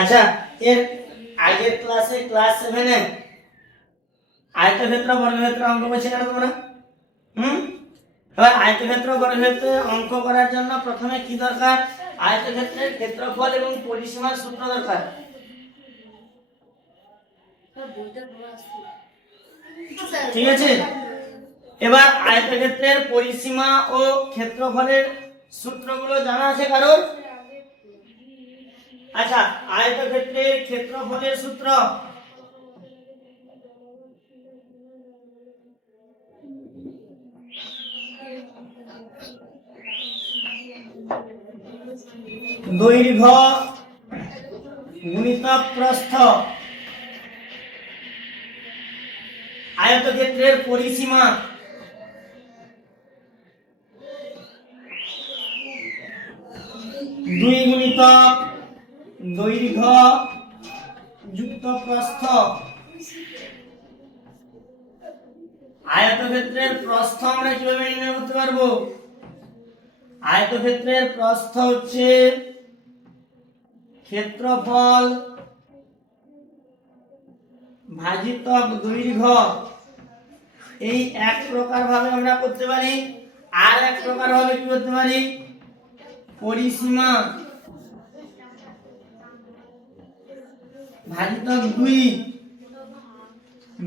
আচ্ছা, এর আগের ক্লাস 7 এ আয়তক্ষেত্র বর্গক্ষেত্র অঙ্ক করছিলে না তোমরা? এবার আয়তক্ষেত্র বর্গক্ষেত্রে অঙ্ক করার জন্য প্রথমে কি দরকার? আয়তক্ষেত্রের ক্ষেত্রফল এবং পরিসীমার সূত্র দরকার। ঠিক আছে, এবার আয়তক্ষেত্রের পরিসীমা ও ক্ষেত্রফলের সূত্রগুলো জানা আছে কারোর? আচ্ছা, আয়তক্ষেত্রের ক্ষেত্রফলের সূত্র দৈর্ঘ্য গুণিতক প্রস্থ। আয়তক্ষেত্রের পরিসীমা দুই গুণিতক দৈর্ঘ্য যুক্ত প্রস্থ। আয়তক্ষেত্রের প্রস্থ আমরা কিভাবে নির্ণয় করতে পারবো? আয়তক্ষেত্রের প্রস্থ হচ্ছে ক্ষেত্রফল ভাজিত দৈর্ঘ্য। এই এক প্রকার ভাবে আমরা করতে পারি, আর এক প্রকার ভাবে কি করতে পারি? পরিসীমা ভাজিত 2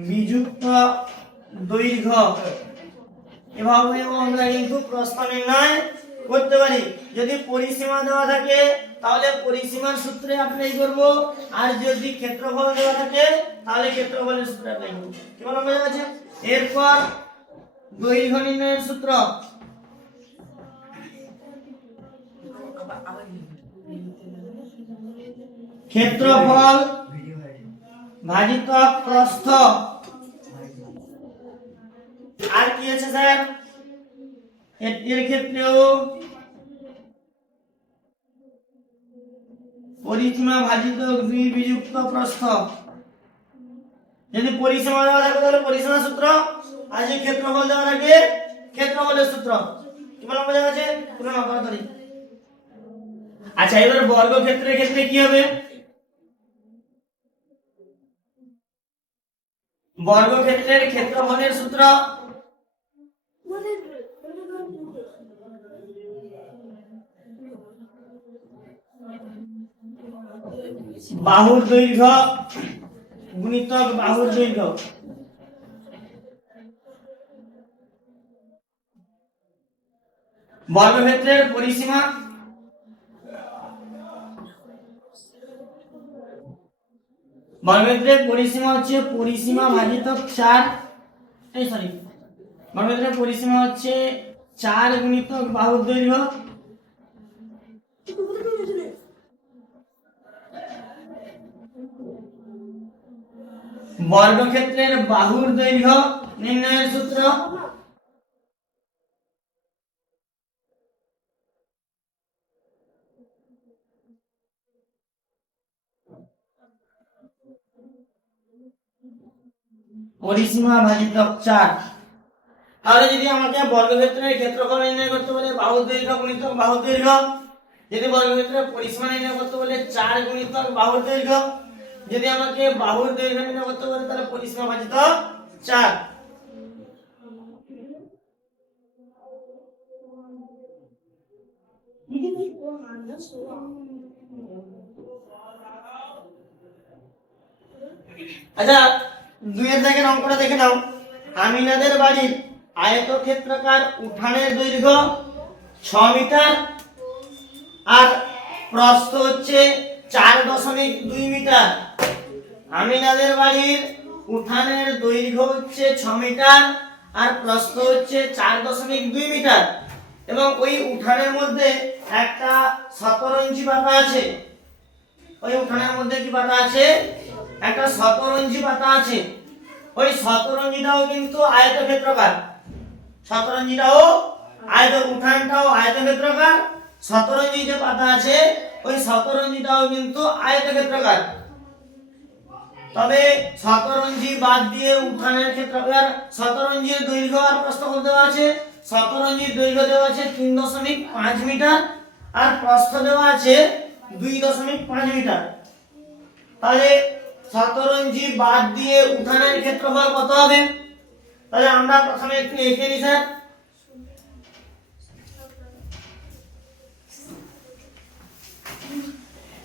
বিযুক্ত দৈর্ঘ্য। এভাবে আমরা কিন্তু প্রস্থ নির্ণয় করতে পারি। যদি পরিসীমা দেওয়া থাকে তাহলে পরিসীমার সূত্রে অ্যাপ্লাই করব, আর যদি ক্ষেত্রফল দেওয়া থাকে তাহলে ক্ষেত্রফলের সূত্রে অ্যাপ্লাই করব। কি বলা হয়ে গেছে? এরপর দৈর্ঘ্য নির্ণয়ের সূত্র ক্ষেত্রফল ভাজিত প্রস্থ। আর কি আছে স্যার? এর ক্ষেত্রেও পরিসীমা ভাজিত 2 বিযুক্ত প্রস্থ। যদি পরিসীমা দেওয়া থাকে তাহলে পরিসীমা সূত্র, আর যদি ক্ষেত্রফল দেওয়া থাকে ক্ষেত্রফলের সূত্র। কি বলা বোঝা গেছে? তুলনা করা ধরি। আচ্ছা, এবার বর্গক্ষেত্রের ক্ষেত্রে কি হবে? বর্গক্ষেত্রের ক্ষেত্রফলের সূত্র বাহুর দৈর্ঘ্য গুণিতক বাহুর দৈর্ঘ্য। বর্গক্ষেত্রের পরিসীমা বর্গক্ষেত্রের পরিসীমা হচ্ছে পরিসীমা ভাজিত 4। বর্গক্ষেত্রের পরিসীমা হচ্ছে 4 গুণিতক বাহুর দৈর্ঘ্য। বর্গক্ষেত্রের বাহুর দৈর্ঘ্য নির্ণয়ের সূত্র পরিসীমা ভাজিত 4। তাহলে যদি আমাকে বর্গক্ষেত্রের ক্ষেত্রফল নির্ণয় করতে বলে বাহুর দৈর্ঘ্য গুণিতক বাহুর দৈর্ঘ্য, যদি বর্গক্ষেত্রের পরিসীমা নির্ণয় করতে বলে 4 গুণিতক বাহুর দৈর্ঘ্য, যদি আমাকে বাহুর দৈর্ঘ্য নির্ণয় করতে বলে তাহলে পরিসীমা ভাজিত 4। আচ্ছা, 2 এর দাগের অঙ্কটা দেখে নাও। আমিনাদের বাড়ির আয়তক্ষেত্রাকার উঠানের দৈর্ঘ্য 6 মিটার আর প্রস্থ হচ্ছে 4.2 মিটার। আমিনাদের বাড়ির উঠানের দৈর্ঘ্য হচ্ছে 6 মিটার আর প্রস্থ হচ্ছে 4.2 মিটার, এবং ওই উঠানের মধ্যে একটা 17 ইঞ্চি পাতা আছে। ওই উঠানের মধ্যে কি পাতা আছে? একটা 17 ইঞ্চি পাতা আছে। ওই 17 ইঞ্চিটাও কিন্তু আয়তক্ষেত্রাকার। 17 ইঞ্চিটাও উঠানটাও আয়তক্ষেত্রাকার। 17 ইঞ্চি যে পাতা আছে ওই 17 ইঞ্চিটাও কিন্তু আয়তক্ষেত্রাকার। তবে 17 ইঞ্চি বাদ দিয়ে উঠানের ক্ষেত্রফল 17 ইঞ্চির দৈর্ঘ্য আর প্রস্থ দেওয়া আছে। 17 ইঞ্চির দৈর্ঘ্য দেওয়া আছে 3.5 মিটার আর প্রস্থ দেওয়া আছে 2.5 মিটার। তাহলে শতরঞ্জি বাদ দিয়ে উঠানের ক্ষেত্রফল কত হবে? তাহলে আমরা প্রথমে একটু লিখে নিই স্যার।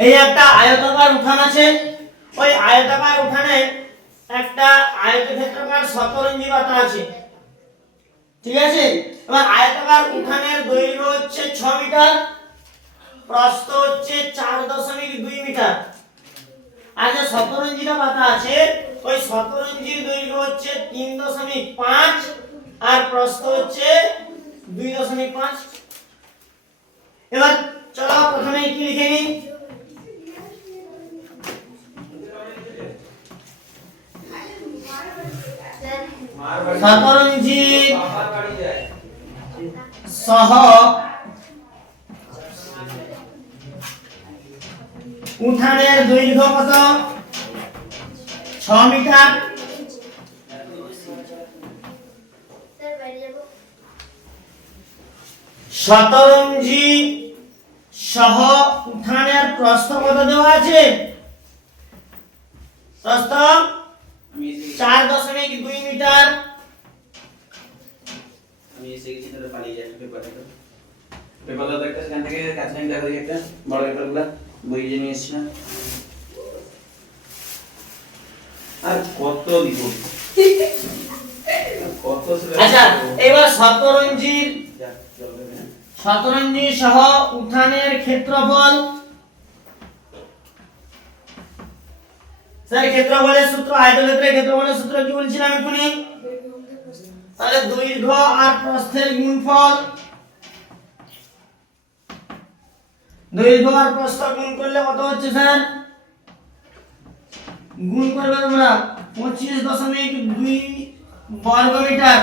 এই একটা আয়তাকার উঠান আছে, ওই আয়তাকার উঠানে একটা আয়তক্ষেত্রাকার শতরঞ্জি পাতা আছে, ঠিক আছে। এবার আয়তাকার উঠানের দৈর্ঘ্য হচ্ছে 6 মিটার, প্রস্থ হচ্ছে 4.2 মিটার। আর যে শতরঞ্জিটা পাতা আছে ওই শতরঞ্জির দৈর্ঘ্য হচ্ছে 3.5 আর প্রস্থ হচ্ছে 2.5। এবার চলো প্রথমে কি লিখে নিই। শতরঞ্জি সহ উঠানের দৈর্ঘ্য কত? 6 মিটার। শতরঞ্জি সহ উঠানের প্রস্থ কত দেওয়া আছে? প্রস্থ 4.2 মিটার। আমি এসে গেছি, তাহলে পালিয়ে যাই পেপারগুলো একটা সেখান থেকে কাছে আমি দেখা দিই একটা বড় পেপারগুলো বই যে নিয়ে এসেছিলাম। আর কত দিব কত? আচ্ছা এবার শতরঞ্জি সহ উঠানের ক্ষেত্রফল। স্যার ক্ষেত্রফলের সূত্র, আয়তক্ষেত্রের ক্ষেত্রফলের সূত্র কি বলছিলাম এক্ষুনি? তাহলে দৈর্ঘ্য আর প্রস্থের গুণফল। দৈর্ঘ্য আর প্রস্থ গুণ করলে কত হচ্ছে স্যার? গুণ করবে তোমরা 25.2 বর্গ মিটার,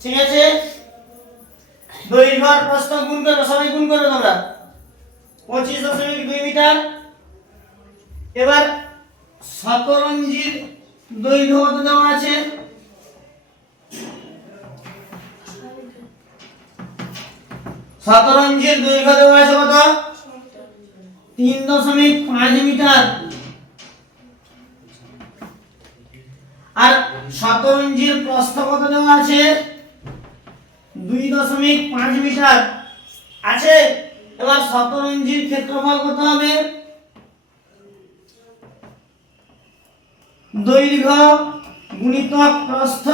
ঠিক আছে। দৈর্ঘ্য আর প্রস্থ গুণ করবে, সবাই গুণ করবে তোমরা 25.2 মিটার। এবার শতরঞ্জির দৈর্ঘ্য কত দেওয়া আছে? শতরঞ্জির দৈর্ঘ্য দেওয়া আছে কত? 3.5 মিটার। আর শতরঞ্জির প্রস্থ কত দেওয়া আছে? 2.5 মিটার আছে। এবার শতরঞ্জির ক্ষেত্রফল কত হবে? দৈর্ঘ্য গুণিতক প্রস্থ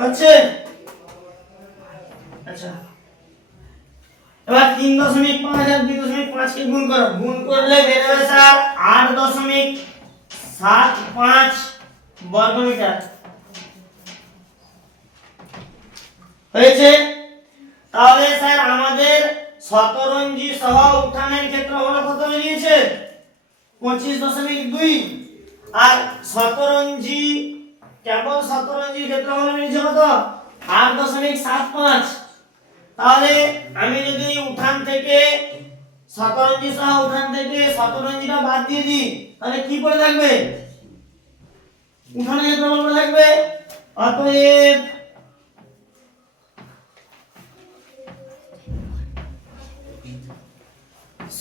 হচ্ছে, আচ্ছা এবার 3.5 আর 2.5 কে গুণ করো, গুণ করলে বেরোবে স্যার 8.75 বর্গ মিটার হয়েছে। তাহলে স্যার আমাদের শতরঞ্জি সহ উঠানের ক্ষেত্রফল কত বেরিয়েছে? 25.2। আর শতরঞ্জি, কেবল শতরঞ্জির ক্ষেত্রফল বেরিয়েছে কত? 8.75। তাহলে আমি যদি উঠান থেকে শতরঞ্জি সহ উঠান থেকে শতরঞ্জিটা বাদ দিয়ে দিই তাহলে কি পড়ে থাকবে? উঠানের ক্ষেত্রফল পড়ে থাকবে। অতএব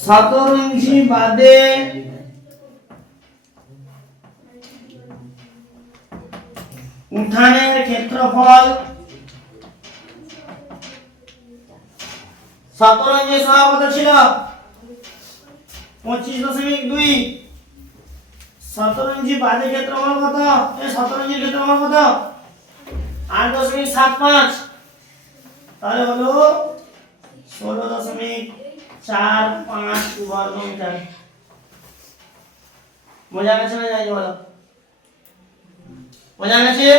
শতরঞ্জি বাদে উঠানের ক্ষেত্রফল শতরঞ্জি সহ কত ছিল? 25.2। শতরঞ্জি বাদে ক্ষেত্রফল কত? এই শতরঞ্জির ক্ষেত্রফল কত? 8.75। তাহলে হলো 16.45 বর্গ মিটার। বোঝা গেছে না? যাই বলো, বোঝা গেছে?